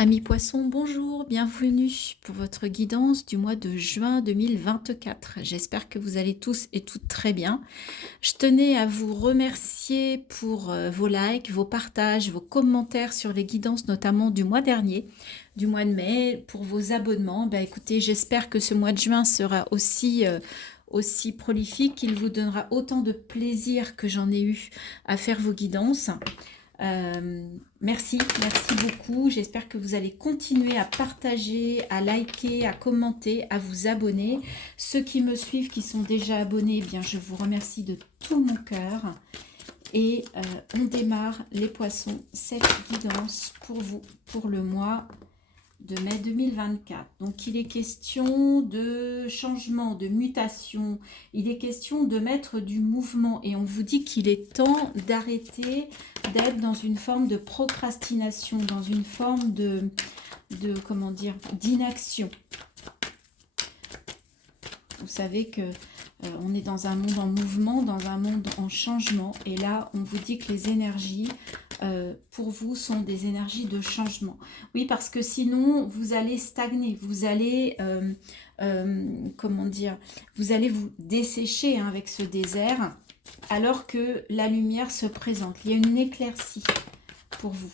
Amis poissons, bonjour, bienvenue pour votre guidance du mois de juin 2024. J'espère que vous allez tous et toutes très bien. Je tenais à vous remercier pour vos likes, vos partages, vos commentaires sur les guidances, notamment du mois dernier, du mois de mai, pour vos abonnements. Écoutez, j'espère que ce mois de juin sera aussi prolifique, qu'il vous donnera autant de plaisir que j'en ai eu à faire vos guidances. Merci beaucoup. J'espère que vous allez continuer à partager, à liker, à commenter, à vous abonner. Ceux qui me suivent, qui sont déjà abonnés, eh bien, je vous remercie de tout mon cœur. Et on démarre les poissons, cette guidance pour vous, pour le mois de mai 2024. Donc il est question de changement, de mutation, il est question de mettre du mouvement et on vous dit qu'il est temps d'arrêter d'être dans une forme de procrastination, dans une forme de comment dire, d'inaction. Vous savez que on est dans un monde en mouvement, dans un monde en changement et là on vous dit que les énergies pour vous sont des énergies de changement. Oui, parce que sinon vous allez stagner, vous allez comment dire, vous allez vous dessécher avec ce désert alors que la lumière se présente. Il y a une éclaircie pour vous.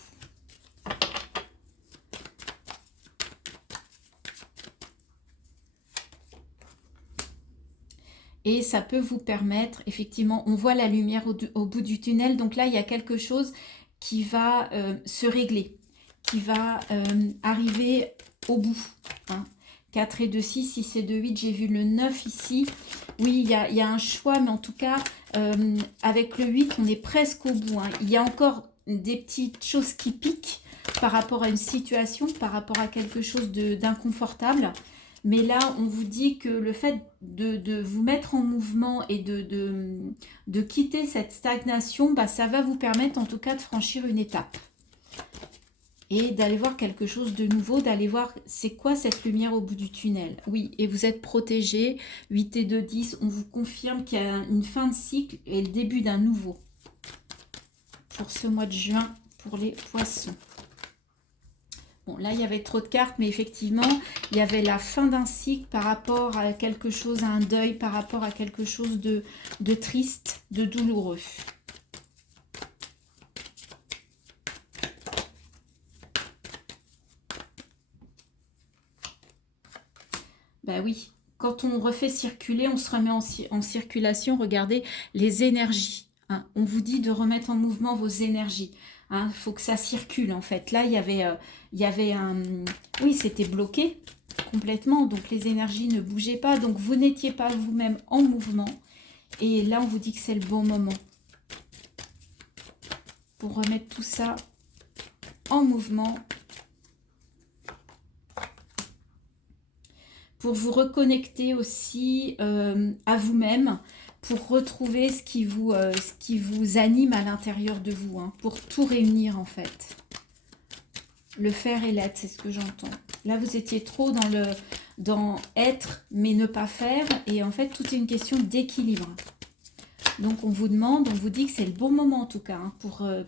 Et ça peut vous permettre, effectivement, on voit la lumière au bout du tunnel. Donc là, il y a quelque chose qui va se régler, qui va arriver au bout. 4 et 2, 6, 6 et 2, 8, j'ai vu le 9 ici. Oui, il y a un choix, mais en tout cas, avec le 8, on est presque au bout. Il y a encore des petites choses qui piquent par rapport à une situation, par rapport à quelque chose d'inconfortable. Mais là, on vous dit que le fait de vous mettre en mouvement et de quitter cette stagnation, ça va vous permettre en tout cas de franchir une étape. Et d'aller voir quelque chose de nouveau, d'aller voir c'est quoi cette lumière au bout du tunnel. Oui, et vous êtes protégé. 8 et 2, 10, on vous confirme qu'il y a une fin de cycle et le début d'un nouveau. Pour ce mois de juin, pour les poissons. Bon, là, il y avait trop de cartes, mais effectivement, il y avait la fin d'un cycle par rapport à quelque chose, à un deuil, par rapport à quelque chose de triste, de douloureux. Ben oui, quand on refait circuler, on se remet en circulation. Regardez les énergies. On vous dit de remettre en mouvement vos énergies. Il faut que ça circule en fait. Là, il y avait un... Oui, c'était bloqué complètement. Donc, les énergies ne bougeaient pas. Donc, vous n'étiez pas vous-même en mouvement. Et là, on vous dit que c'est le bon moment pour remettre tout ça en mouvement. Pour vous reconnecter aussi à vous-même, pour retrouver ce qui vous anime à l'intérieur de vous, pour tout réunir en fait. Le faire et l'être, c'est ce que j'entends. Là, vous étiez trop dans être, mais ne pas faire, et en fait, tout est une question d'équilibre. Donc, on vous demande, on vous dit que c'est le bon moment en tout cas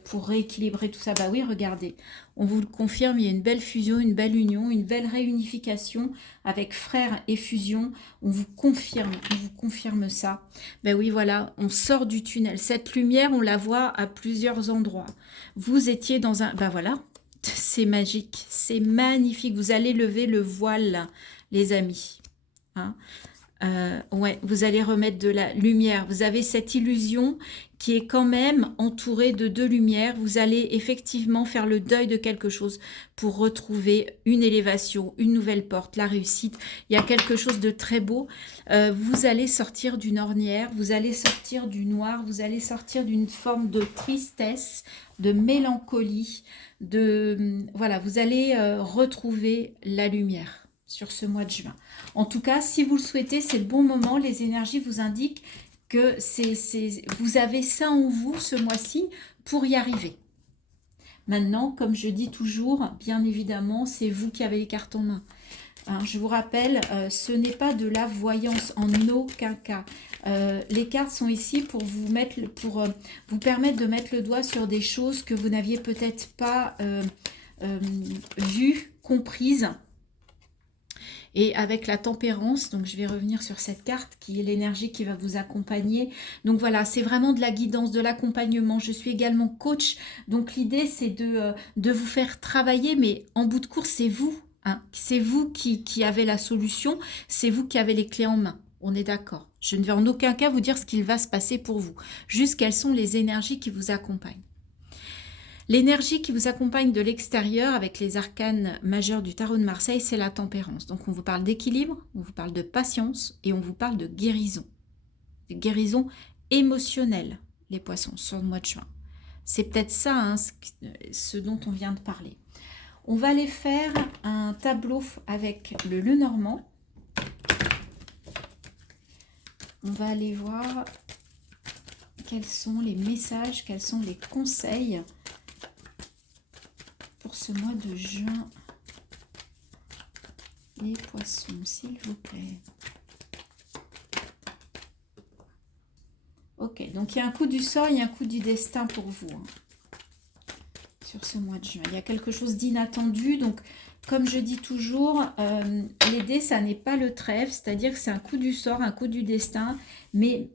pour rééquilibrer tout ça. Bah oui, regardez, on vous le confirme, il y a une belle fusion, une belle union, une belle réunification avec frères et fusion. On vous confirme ça. Ben oui, voilà, on sort du tunnel. Cette lumière, on la voit à plusieurs endroits. Vous étiez dans un... Ben voilà, c'est magique, c'est magnifique. Vous allez lever le voile, les amis. Ouais, vous allez remettre de la lumière. Vous avez cette illusion qui est quand même entourée de deux lumières. Vous allez effectivement faire le deuil de quelque chose pour retrouver une élévation, une nouvelle porte, la réussite. Il y a quelque chose de très beau. Vous allez sortir d'une ornière, vous allez sortir du noir, vous allez sortir d'une forme de tristesse, de mélancolie, voilà, vous allez retrouver la lumière sur ce mois de juin. En tout cas, si vous le souhaitez, c'est le bon moment. Les énergies vous indiquent que vous avez ça en vous ce mois-ci pour y arriver. Maintenant, comme je dis toujours, bien évidemment, c'est vous qui avez les cartes en main. Je vous rappelle, ce n'est pas de la voyance en aucun cas. Les cartes sont ici pour vous permettre de mettre le doigt sur des choses que vous n'aviez peut-être pas vue, comprise. Et avec la tempérance, donc je vais revenir sur cette carte qui est l'énergie qui va vous accompagner. Donc voilà, c'est vraiment de la guidance, de l'accompagnement. Je suis également coach, donc l'idée c'est de vous faire travailler, mais en bout de course, c'est vous. Hein. C'est vous qui avez la solution, c'est vous qui avez les clés en main. On est d'accord. Je ne vais en aucun cas vous dire ce qu'il va se passer pour vous. Juste quelles sont les énergies qui vous accompagnent. L'énergie qui vous accompagne de l'extérieur avec les arcanes majeurs du tarot de Marseille, c'est la tempérance. Donc on vous parle d'équilibre, on vous parle de patience et on vous parle de guérison. De guérison émotionnelle, les poissons, sur le mois de juin. C'est peut-être ça, hein, ce dont on vient de parler. On va aller faire un tableau avec le Lenormand. On va aller voir quels sont les messages, quels sont les conseils pour ce mois de juin, les poissons, s'il vous plaît. Ok, donc il y a un coup du sort, il y a un coup du destin pour vous. Hein, sur ce mois de juin. Il y a quelque chose d'inattendu. Donc, comme je dis toujours, les dés, ça n'est pas le trèfle. C'est-à-dire que c'est un coup du sort, un coup du destin. Mais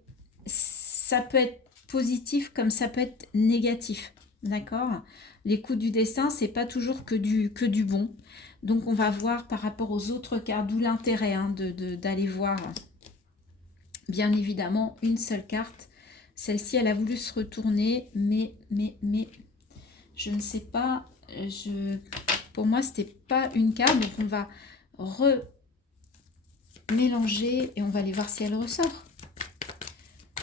ça peut être positif comme ça peut être négatif. D'accord ? Les coups du destin, c'est pas toujours que du bon. Donc, on va voir par rapport aux autres cartes, d'où l'intérêt hein, d'aller voir, bien évidemment, une seule carte. Celle-ci, elle a voulu se retourner, mais, je ne sais pas. Pour moi, c'était pas une carte. Donc, on va remélanger et on va aller voir si elle ressort.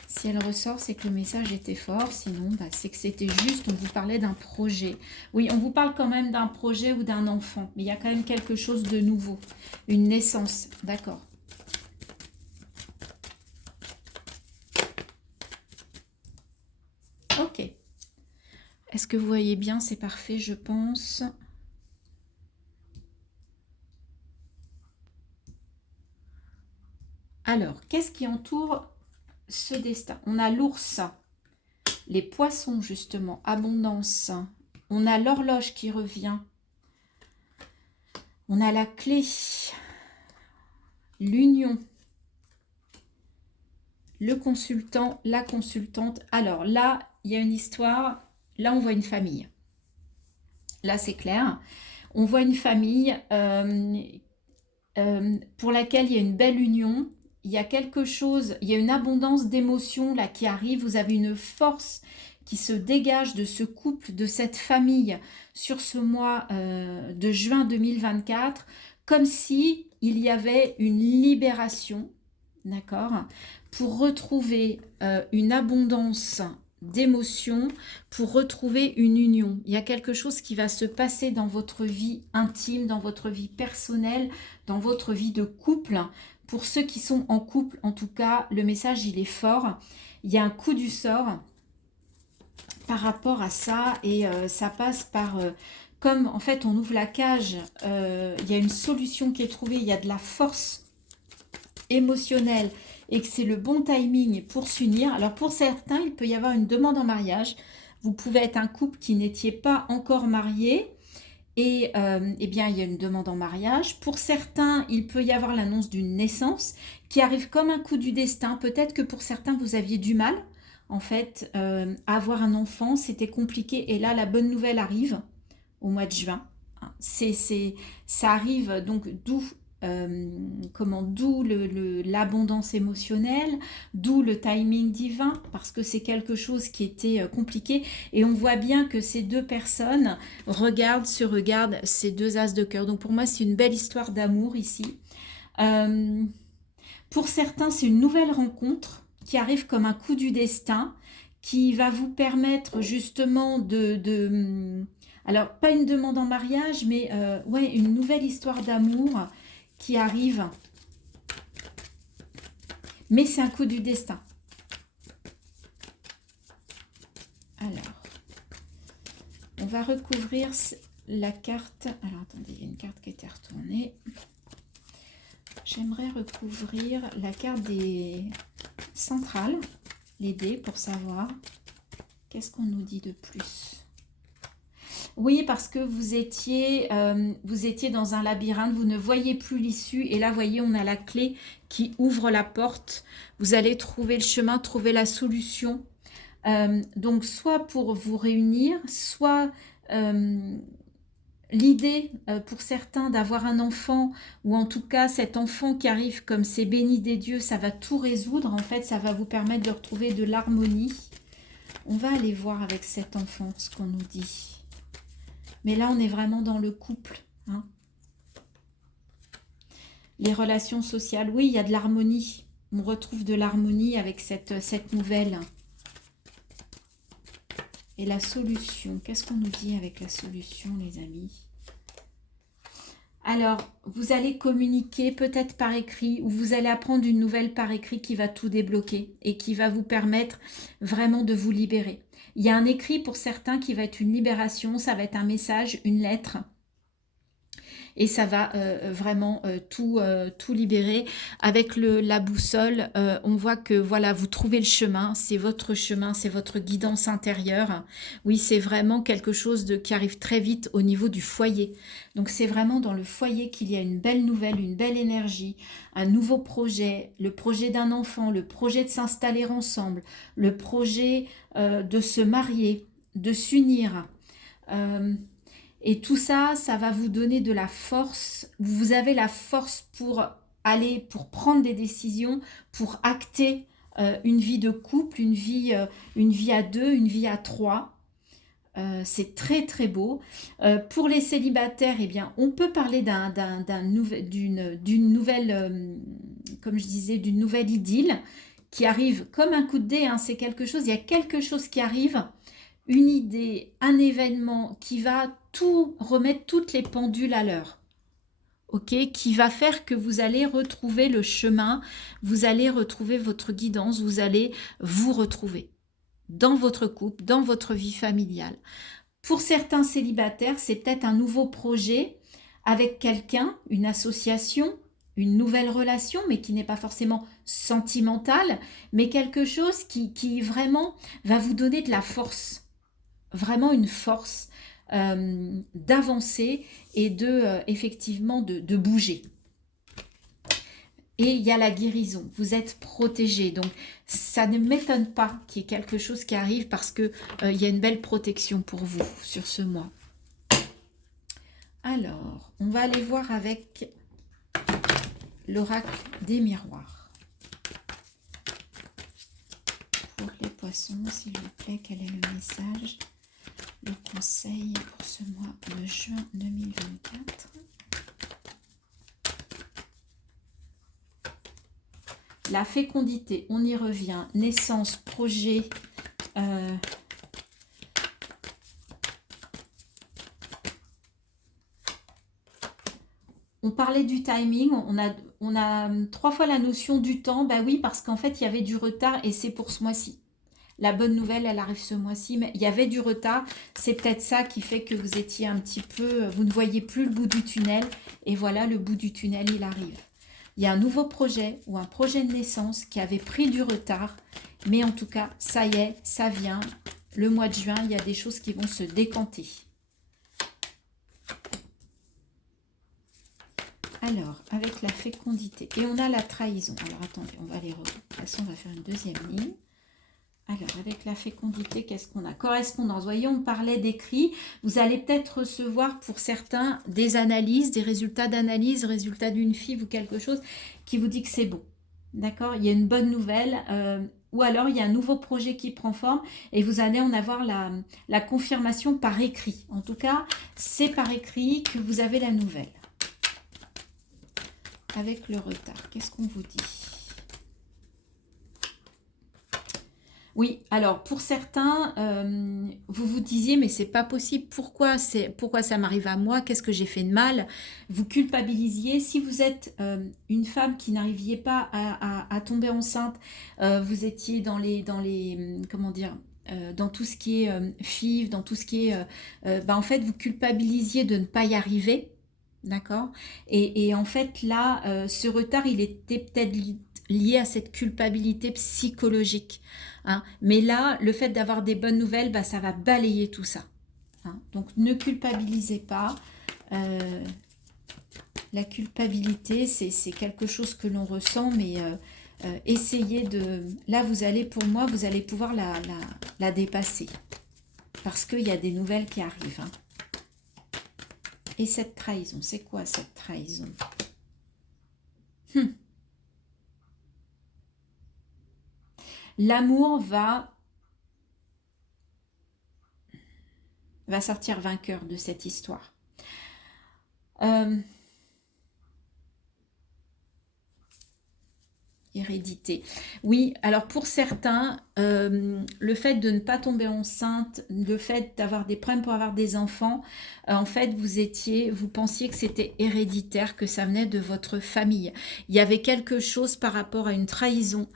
Si elle ressort, c'est que le message était fort. Sinon, bah, c'est que c'était juste, on vous parlait d'un projet. Oui, on vous parle quand même d'un projet ou d'un enfant. Mais il y a quand même quelque chose de nouveau. Une naissance. D'accord. Ok. Est-ce que vous voyez bien? C'est parfait, je pense. Alors, qu'est-ce qui entoure ce destin? On a l'ours, les poissons justement, abondance. On a l'horloge qui revient. On a la clé, l'union, le consultant, la consultante. Alors là, il y a une histoire. Là, on voit une famille. Là, c'est clair. On voit une famille pour laquelle il y a une belle union. Il y a quelque chose, il y a une abondance d'émotions là qui arrive. Vous avez une force qui se dégage de ce couple, de cette famille sur ce mois de juin 2024, comme si il y avait une libération, d'accord, pour retrouver une abondance d'émotions, pour retrouver une union. Il y a quelque chose qui va se passer dans votre vie intime, dans votre vie personnelle, dans votre vie de couple. Pour ceux qui sont en couple, en tout cas, le message, il est fort. Il y a un coup du sort par rapport à ça et ça passe par... comme, en fait, on ouvre la cage, il y a une solution qui est trouvée, il y a de la force émotionnelle et que c'est le bon timing pour s'unir. Alors, pour certains, il peut y avoir une demande en mariage. Vous pouvez être un couple qui n'étiez pas encore marié. Et eh bien, il y a une demande en mariage. Pour certains, il peut y avoir l'annonce d'une naissance qui arrive comme un coup du destin. Peut-être que pour certains, vous aviez du mal, en fait, à avoir un enfant. C'était compliqué. Et là, la bonne nouvelle arrive au mois de juin. Ça arrive donc d'où l'abondance émotionnelle, d'où le timing divin, parce que c'est quelque chose qui était compliqué. Et on voit bien que ces deux personnes se regardent, ces deux as de cœur. Donc pour moi, c'est une belle histoire d'amour ici. Pour certains, c'est une nouvelle rencontre qui arrive comme un coup du destin, qui va vous permettre justement alors, pas une demande en mariage, mais ouais, une nouvelle histoire d'amour qui arrive. Mais c'est un coup du destin. Alors, on va recouvrir la carte. Alors, attendez, il y a une carte qui était retournée. J'aimerais recouvrir la carte des centrales, les dés, pour savoir qu'est-ce qu'on nous dit de plus. Oui, parce que vous étiez dans un labyrinthe, vous ne voyez plus l'issue. Et là, voyez, on a la clé qui ouvre la porte. Vous allez trouver le chemin, trouver la solution. Donc, soit pour vous réunir, soit l'idée pour certains d'avoir un enfant, ou en tout cas cet enfant qui arrive comme c'est béni des dieux, ça va tout résoudre. En fait, ça va vous permettre de retrouver de l'harmonie. On va aller voir avec cet enfant ce qu'on nous dit. Mais là, on est vraiment dans le couple. Hein. Les relations sociales, oui, il y a de l'harmonie. On retrouve de l'harmonie avec cette nouvelle. Et la solution, qu'est-ce qu'on nous dit avec la solution, les amis? Alors, vous allez communiquer peut-être par écrit, ou vous allez apprendre une nouvelle par écrit qui va tout débloquer et qui va vous permettre vraiment de vous libérer. Il y a un écrit pour certains qui va être une libération, ça va être un message, une lettre. Et ça va vraiment tout libérer. Avec la boussole, on voit que voilà, vous trouvez le chemin, c'est votre guidance intérieure. Oui, c'est vraiment quelque chose qui arrive très vite au niveau du foyer. Donc c'est vraiment dans le foyer qu'il y a une belle nouvelle, une belle énergie, un nouveau projet, le projet d'un enfant, le projet de s'installer ensemble, le projet de se marier, de s'unir. Et tout ça, ça va vous donner de la force. Vous avez la force pour pour prendre des décisions, pour acter une vie de couple, une vie à deux, une vie à trois. C'est très très beau. Pour les célibataires, eh bien, on peut parler d'une nouvelle, comme je disais, d'une nouvelle idylle qui arrive comme un coup de dé. Hein, c'est quelque chose, il y a quelque chose qui arrive, une idée, un événement qui va tout remettre toutes les pendules à l'heure. Ok, qui va faire que vous allez retrouver le chemin, vous allez retrouver votre guidance, vous allez vous retrouver dans votre couple, dans votre vie familiale. Pour certains célibataires, c'est peut-être un nouveau projet avec quelqu'un, une association, une nouvelle relation, mais qui n'est pas forcément sentimentale, mais quelque chose qui vraiment va vous donner de la force, vraiment une force d'avancer et effectivement de bouger. Et il y a la guérison, vous êtes protégé, donc ça ne m'étonne pas qu'il y ait quelque chose qui arrive parce qu'il y a une belle protection pour vous sur ce mois. Alors, on va aller voir avec l'oracle des miroirs. Pour les poissons, s'il vous plaît, quel est le message, le conseil pour ce mois de juin 2024 ? La fécondité, on y revient. Naissance, projet. On parlait du timing. On a 3 fois la notion du temps. Bah oui, parce qu'en fait, il y avait du retard et c'est pour ce mois-ci. La bonne nouvelle, elle arrive ce mois-ci, mais il y avait du retard. C'est peut-être ça qui fait que vous étiez un petit peu... Vous ne voyez plus le bout du tunnel. Et voilà, le bout du tunnel, il arrive. Il y a un nouveau projet ou un projet de naissance qui avait pris du retard. Mais en tout cas, ça y est, ça vient. Le mois de juin, il y a des choses qui vont se décanter. Alors, avec la fécondité. Et on a la trahison. Alors, attendez, on va aller... De toute façon, on va faire une deuxième ligne. Alors, avec la fécondité, qu'est-ce qu'on a? Correspondance. Voyez, on parlait d'écrit. Vous allez peut-être recevoir pour certains des analyses, des résultats d'analyse, résultats d'une FIV ou quelque chose qui vous dit que c'est bon. D'accord? Il y a une bonne nouvelle. Ou alors, il y a un nouveau projet qui prend forme et vous allez en avoir la confirmation par écrit. En tout cas, c'est par écrit que vous avez la nouvelle. Avec le retard, qu'est-ce qu'on vous dit? Oui, alors pour certains, vous vous disiez mais c'est pas possible, pourquoi ça m'arrive à moi, qu'est-ce que j'ai fait de mal? Vous culpabilisiez, si vous êtes une femme qui n'arriviez pas à tomber enceinte, vous étiez dans les comment dire, dans tout ce qui est FIV, dans tout ce qui est, en fait vous culpabilisiez de ne pas y arriver, d'accord? Et en fait là, ce retard il était peut-être lié à cette culpabilité psychologique. Hein. Mais là, le fait d'avoir des bonnes nouvelles, ça va balayer tout ça. hein. Donc, ne culpabilisez pas. La culpabilité, c'est quelque chose que l'on ressent, mais essayez de... Là, vous allez, pour moi, vous allez pouvoir la dépasser. Parce qu'il y a des nouvelles qui arrivent. Hein. Et cette trahison, c'est quoi cette trahison? L'amour va sortir vainqueur de cette histoire. Hérédité. Oui, alors pour certains, le fait de ne pas tomber enceinte, le fait d'avoir des problèmes pour avoir des enfants, en fait, vous pensiez que c'était héréditaire, que ça venait de votre famille. Il y avait quelque chose par rapport à une trahison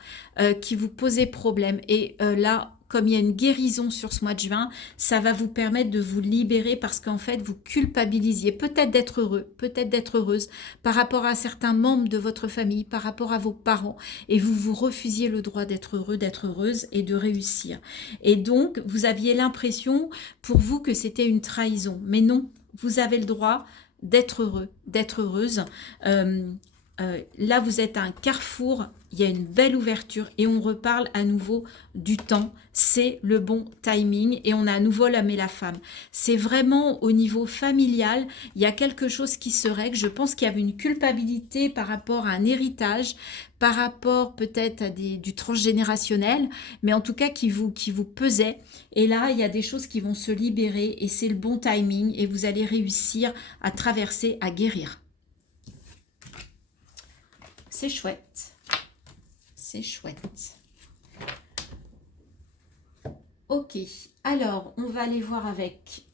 qui vous posait problème. Et là, comme il y a une guérison sur ce mois de juin, ça va vous permettre de vous libérer parce qu'en fait, vous culpabilisiez peut-être d'être heureux, peut-être d'être heureuse par rapport à certains membres de votre famille, par rapport à vos parents, et vous vous refusiez le droit d'être heureux, d'être heureuse et de réussir. Et donc, vous aviez l'impression pour vous que c'était une trahison. Mais non, vous avez le droit d'être heureux, d'être heureuse. Là, vous êtes à un carrefour, il y a une belle ouverture et on reparle à nouveau du temps. C'est le bon timing et on a à nouveau l'homme et la femme. C'est vraiment au niveau familial, il y a quelque chose qui se règle. Je pense qu'il y avait une culpabilité par rapport à un héritage, par rapport peut-être à du transgénérationnel, mais en tout cas qui vous pesait. Et là, il y a des choses qui vont se libérer et c'est le bon timing et vous allez réussir à traverser, à guérir. C'est chouette. C'est chouette. Ok. Alors, on va aller voir avec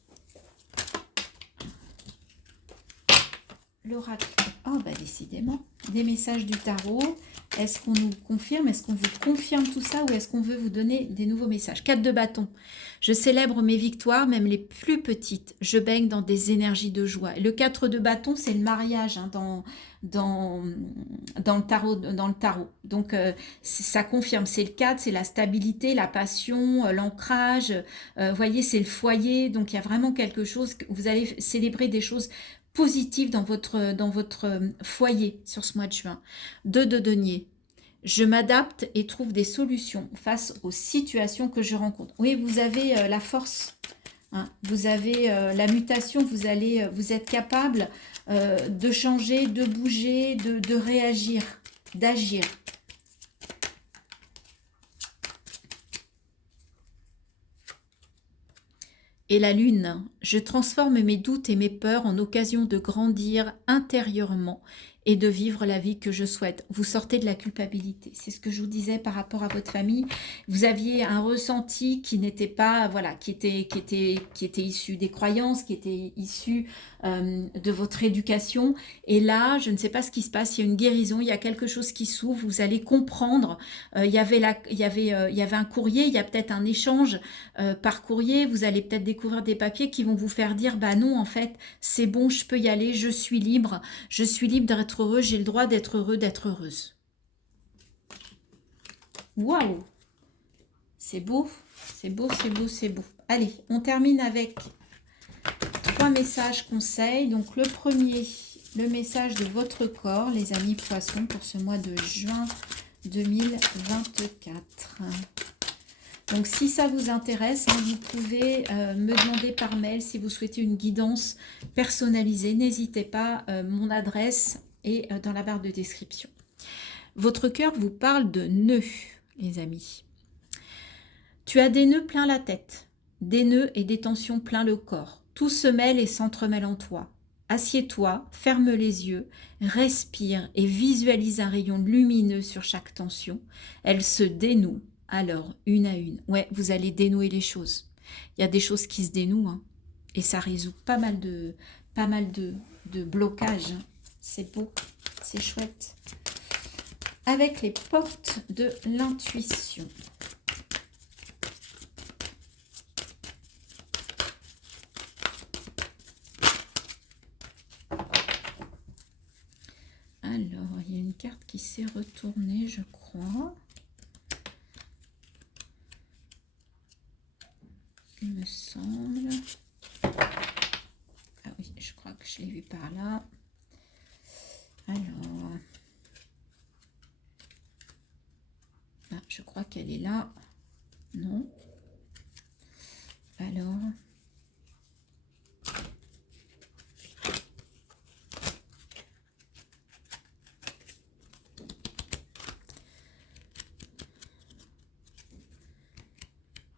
l'oracle. Oh, bah décidément. Des messages du tarot. Est-ce qu'on nous confirme? Est-ce qu'on vous confirme tout ça? Ou est-ce qu'on veut vous donner des nouveaux messages? 4 de bâton. Je célèbre mes victoires, même les plus petites. Je baigne dans des énergies de joie. Et le 4 de bâton, c'est le mariage hein, dans le tarot. Donc, ça confirme. C'est le 4, c'est la stabilité, la passion, l'ancrage. Vous voyez, c'est le foyer. Donc, il y a vraiment quelque chose. Vous allez célébrer des choses positif dans votre foyer sur ce mois de juin. 2 de denier. Je m'adapte et trouve des solutions face aux situations que je rencontre. Oui, vous avez la force, hein, vous avez la mutation, vous êtes capable de changer, de bouger, de réagir, d'agir. Et la lune, je transforme mes doutes et mes peurs en occasion de grandir intérieurement et de vivre la vie que je souhaite. Vous sortez de la culpabilité. C'est ce que je vous disais par rapport à votre famille. Vous aviez un ressenti qui n'était pas, voilà, qui était issu des croyances, qui était issu de votre éducation. Et là, je ne sais pas ce qui se passe. Il y a une guérison, il y a quelque chose qui s'ouvre. Vous allez comprendre. Il y avait un courrier, il y a peut-être un échange par courrier. Vous allez peut-être découvrir des papiers qui vont vous faire dire, bah non, en fait, c'est bon, je peux y aller, je suis libre d'être heureux, j'ai le droit d'être heureux, d'être heureuse. Waouh! C'est beau, c'est beau, c'est beau, c'est beau. Allez, on termine avec 3 messages conseils. Donc le premier, le message de votre corps, les amis poissons, pour ce mois de juin 2024. Donc si ça vous intéresse, vous pouvez me demander par mail si vous souhaitez une guidance personnalisée. N'hésitez pas, mon adresse est dans la barre de description. Votre cœur vous parle de nœuds, les amis. Tu as des nœuds plein la tête, des nœuds et des tensions plein le corps. Tout se mêle et s'entremêle en toi. Assieds-toi, ferme les yeux, respire et visualise un rayon lumineux sur chaque tension. Elle se dénoue. Alors, une à une. Ouais, vous allez dénouer les choses. Il y a des choses qui se dénouent. Hein, et ça résout pas mal de blocages. Hein. C'est beau, c'est chouette. Avec les portes de l'intuition. Alors, il y a une carte qui s'est retournée, je crois. Il me semble. je l'ai vu par là. Alors, ah, je crois qu'elle est là. Non. Alors,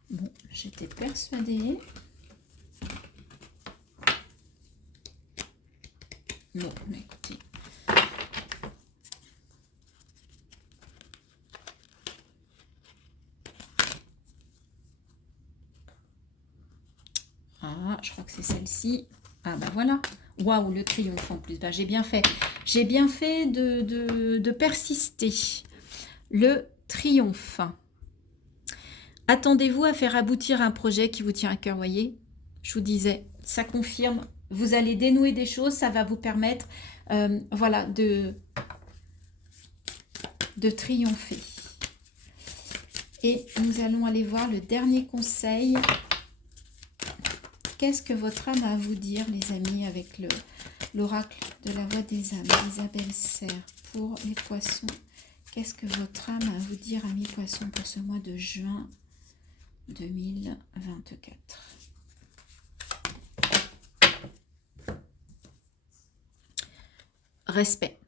bon, j'étais persuadée. Bon, mais écoutez. Ah, je crois que c'est celle-ci. Ah bah voilà. Waouh, le triomphe en plus. Bah, j'ai bien fait. J'ai bien fait de persister. Le triomphe. Attendez-vous à faire aboutir un projet qui vous tient à cœur, voyez. Je vous disais, ça confirme. Vous allez dénouer des choses, ça va vous permettre, voilà, de triompher. Et nous allons aller voir le dernier conseil. Qu'est-ce que votre âme a à vous dire, les amis, avec l'oracle de la voix des âmes, Isabelle Serre, pour les poissons? Qu'est-ce que votre âme a à vous dire, amis poissons, pour ce mois de juin 2024? Respect.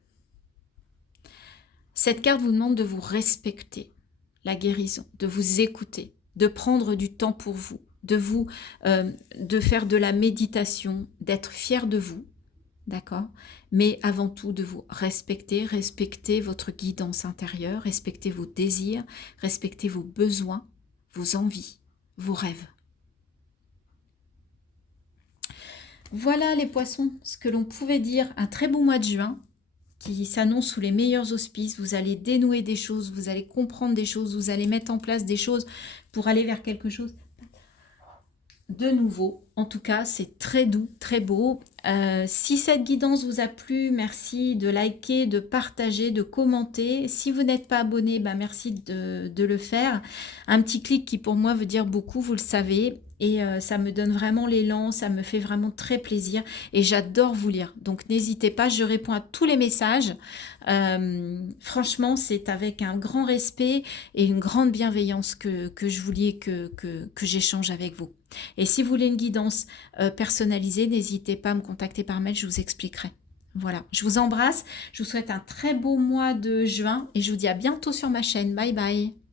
Cette carte vous demande de vous respecter, la guérison, de vous écouter, de prendre du temps pour vous, de faire de la méditation, d'être fier de vous, d'accord? Mais avant tout de vous respecter, respecter votre guidance intérieure, respecter vos désirs, respecter vos besoins, vos envies, vos rêves. Voilà les poissons, ce que l'on pouvait dire, un très beau mois de juin qui s'annonce sous les meilleurs auspices. Vous allez dénouer des choses, vous allez comprendre des choses, vous allez mettre en place des choses pour aller vers quelque chose de nouveau. En tout cas, c'est très doux, très beau. Si cette guidance vous a plu, merci de liker, de partager, de commenter. Si vous n'êtes pas abonné, bah merci de le faire. Un petit clic qui pour moi veut dire beaucoup, vous le savez. Et ça me donne vraiment l'élan, ça me fait vraiment très plaisir. Et j'adore vous lire. Donc n'hésitez pas, je réponds à tous les messages. Franchement, c'est avec un grand respect et une grande bienveillance que je vous lis et que j'échange avec vous. Et si vous voulez une guidance personnalisée, n'hésitez pas à me contacter par mail, je vous expliquerai. Voilà, je vous embrasse, je vous souhaite un très beau mois de juin et je vous dis à bientôt sur ma chaîne. Bye bye.